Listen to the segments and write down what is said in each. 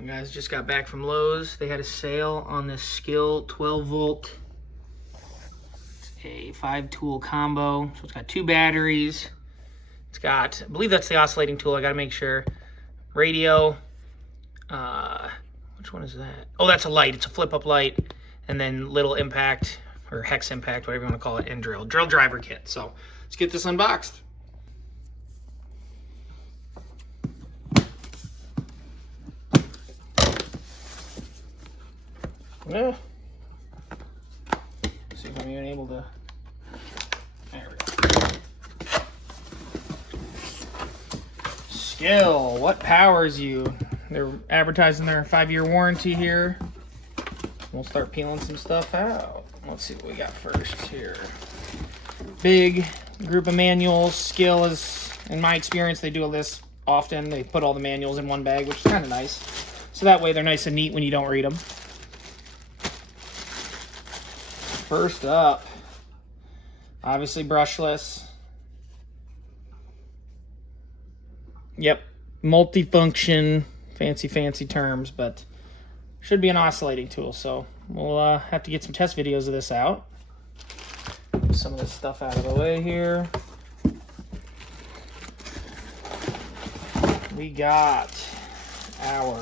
You guys just got back from Lowe's. They had a sale on this SKIL 12 volt. It's a 5-tool combo. So it's got 2 batteries. It's got, I believe that's the oscillating tool. I gotta make sure. Radio. Which one is that? Oh, that's a light. It's a flip-up light. And then little impact, or hex impact, whatever you want to call it, and drill driver kit. So let's get this unboxed. Yeah. See if I'm even able to. There we go. SKIL, what powers you? They're advertising their 5-year warranty here. We'll start peeling some stuff out. Let's see what we got first here. Big group of manuals. SKIL is, in my experience, they do this often. They put all the manuals in one bag, which is kind of nice. So that way they're nice and neat when you don't read them. First up, obviously brushless. Yep, multifunction, fancy terms, but should be an oscillating tool, so we'll have to get some test videos of this out. Get some of this stuff out of the way here. We got our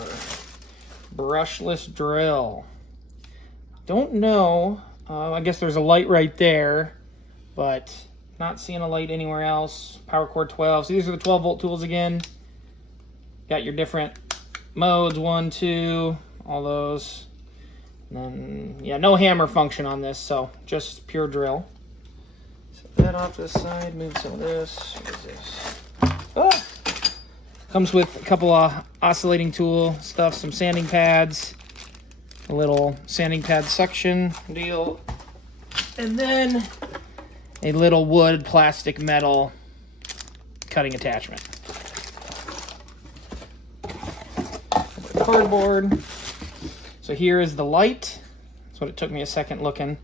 brushless drill. Don't know, I guess there's a light right there, but not seeing a light anywhere else. Power Core 12, so these are the 12 volt tools again. Got your different modes, 1, 2, all those. And then, yeah, no hammer function on this, so just pure drill. Set that off to the side, move some of this. What is this? Oh! Comes with a couple of oscillating tool stuff, some sanding pads, a little sanding pad suction deal, and then a little wood, plastic, metal cutting attachment. Cardboard. So here is the light. That's what it took me a second looking.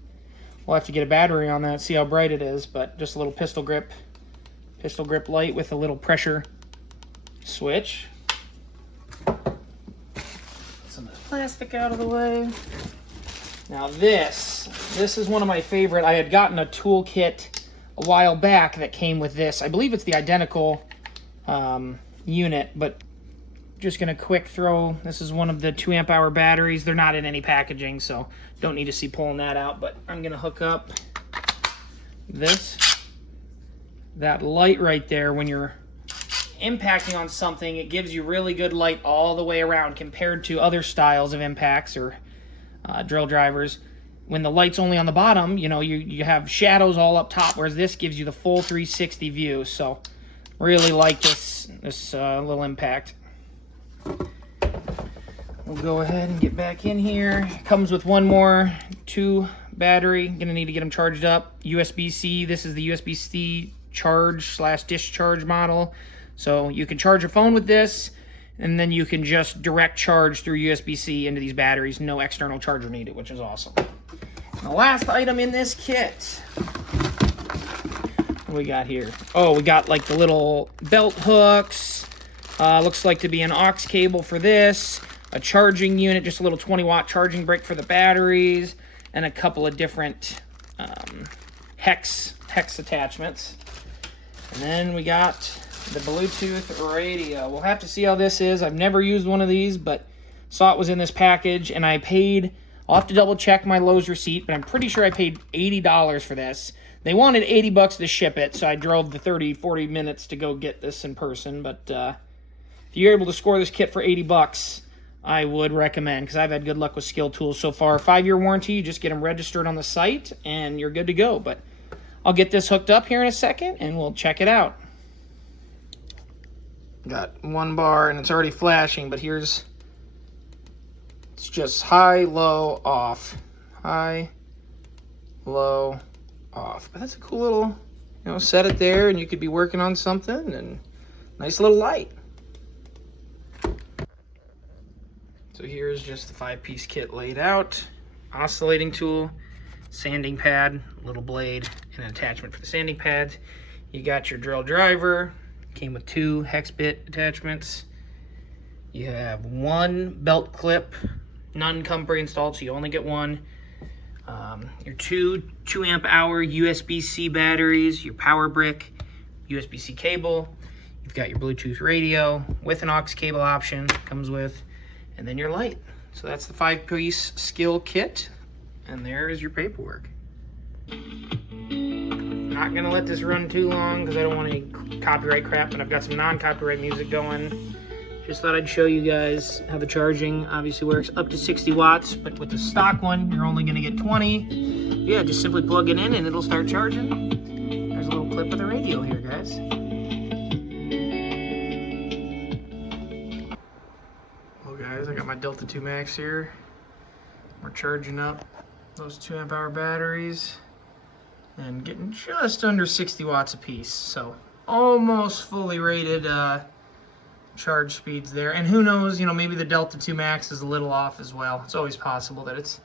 We'll have to get a battery on that, see how bright it is, but just a little pistol grip light with a little pressure switch. Some of the plastic out of the way. Now this is one of my favorite. I had gotten a toolkit a while back that came with this. I believe it's the identical unit, but just gonna quick throw, this is one of the 2 amp hour batteries. They're not in any packaging, so don't need to see pulling that out, but I'm gonna hook up that light right there. When you're impacting on something, it gives you really good light all the way around compared to other styles of impacts or drill drivers. When the light's only on the bottom, you know, you have shadows all up top, whereas this gives you the full 360 view. So really like this little impact. We'll go ahead and get back in here. Comes with one more 2 battery. Gonna need to get them charged up. USB-C, this is the USB-C charge/discharge model. So you can charge your phone with this, and then you can just direct charge through USB-C into these batteries. No external charger needed, which is awesome. And the last item in this kit, what do we got here? Oh, we got like the little belt hooks. Looks like to be an aux cable for this, a charging unit, just a little 20-watt charging brick for the batteries, and a couple of different hex attachments. And then we got the Bluetooth radio. We'll have to see how this is. I've never used one of these, but saw it was in this package, and I paid, I'll have to double check my Lowe's receipt, but I'm pretty sure I paid $80 for this. They wanted $80 to ship it, so I drove the 30-40 minutes to go get this in person, but if you're able to score this kit for $80, I would recommend, because I've had good luck with SKIL tools so far. 5-year warranty, you just get them registered on the site, and you're good to go. But I'll get this hooked up here in a second, and we'll check it out. Got 1 bar, and it's already flashing, but it's just high, low, off. High, low, off. But that's a cool little, set it there, and you could be working on something, and nice little light. So here's just the 5-piece kit laid out. Oscillating tool, sanding pad, little blade, and an attachment for the sanding pads. You got your drill driver. Came with 2 hex bit attachments. You have one belt clip, none come pre-installed, so you only get one. Your two 2 amp hour USB-C batteries, your power brick, USB-C cable. You've got your Bluetooth radio with an aux cable option, comes with, and then your light. So that's the 5-piece SKIL kit, and there is your paperwork. Not gonna let this run too long because I don't want any copyright crap, but I've got some non-copyright music going. Just thought I'd show you guys how the charging obviously works. Up to 60 watts, but with the stock one, you're only gonna get 20. Yeah, just simply plug it in and it'll start charging. There's a little clip of the radio here, guys. Well, guys, I got my Delta 2 Max here. We're charging up those 2 amp hour batteries and getting just under 60 watts a piece. So almost fully rated charge speeds there. And who knows, you know, maybe the Delta 2 Max is a little off as well. It's always possible that it's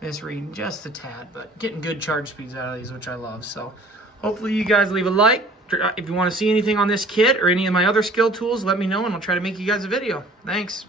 misreading just a tad, but getting good charge speeds out of these, which I love. So hopefully you guys leave a like. If you want to see anything on this kit or any of my other SKIL tools, let me know and I'll try to make you guys a video. Thanks.